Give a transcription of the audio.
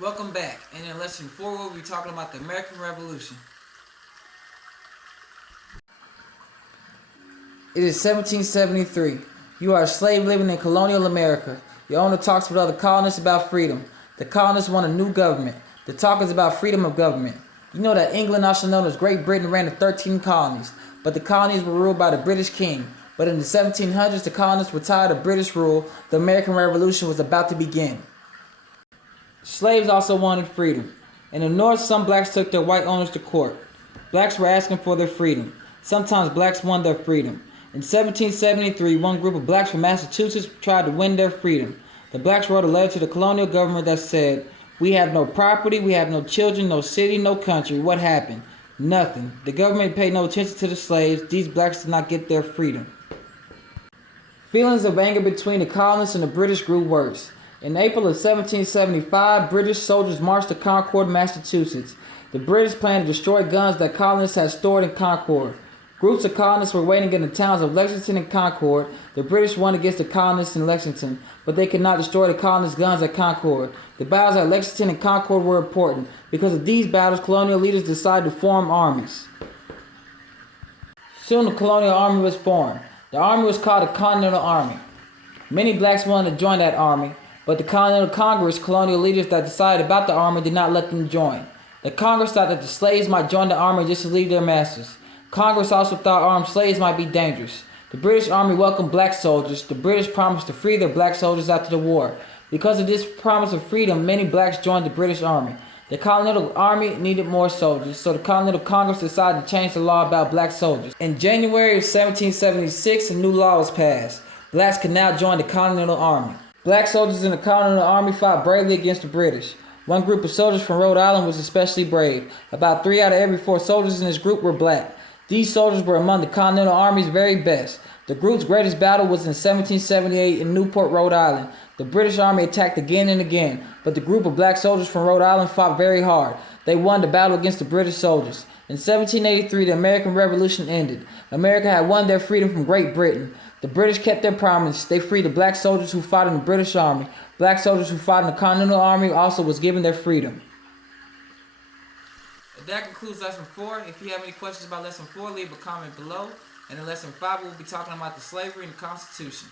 Welcome back, and in lesson 4 we'll be talking about the American Revolution. It is 1773. You are a slave living in colonial America. Your owner talks with other colonists about freedom. The colonists want a new government. The talk is about freedom of government. You know that England, also known as Great Britain, ran the 13 colonies, but the colonies were ruled by the British king. But in the 1700s, the colonists were tired of British rule. The American Revolution was about to begin. Slaves also wanted freedom. In the North, some blacks took their white owners to court. Blacks were asking for their freedom. Sometimes blacks won their freedom. In 1773, one group of blacks from Massachusetts tried to win their freedom. The blacks wrote a letter to the colonial government that said, "We have no property, we have no children, no city, no country. What happened? Nothing. The government paid no attention to the slaves. These blacks did not get their freedom." Feelings of anger between the colonists and the British grew worse. In April of 1775, British soldiers marched to Concord, Massachusetts. The British planned to destroy guns that colonists had stored in Concord. Groups of colonists were waiting in the towns of Lexington and Concord. The British won against the colonists in Lexington, but they could not destroy the colonists' guns at Concord. The battles at Lexington and Concord were important. Because of these battles, colonial leaders decided to form armies. Soon the colonial army was formed. The army was called the Continental Army. Many blacks wanted to join that army, but the Continental Congress, colonial leaders that decided about the army, did not let them join. The Congress thought that the slaves might join the army just to leave their masters. Congress also thought armed slaves might be dangerous. The British Army welcomed black soldiers. The British promised to free their black soldiers after the war. Because of this promise of freedom, many blacks joined the British Army. The Continental Army needed more soldiers, so the Continental Congress decided to change the law about black soldiers. In January of 1776, a new law was passed. Blacks could now join the Continental Army. Black soldiers in the Continental Army fought bravely against the British. One group of soldiers from Rhode Island was especially brave. About 3 out of every 4 soldiers in this group were black. These soldiers were among the Continental Army's very best. The group's greatest battle was in 1778 in Newport, Rhode Island. The British Army attacked again and again, but the group of black soldiers from Rhode Island fought very hard. They won the battle against the British soldiers. In 1783, the American Revolution ended. America had won their freedom from Great Britain. The British kept their promise. They freed the black soldiers who fought in the British Army. Black soldiers who fought in the Continental Army also was given their freedom. That concludes lesson 4. If you have any questions about lesson 4, leave a comment below. And in lesson 5, we'll be talking about the slavery and the Constitution.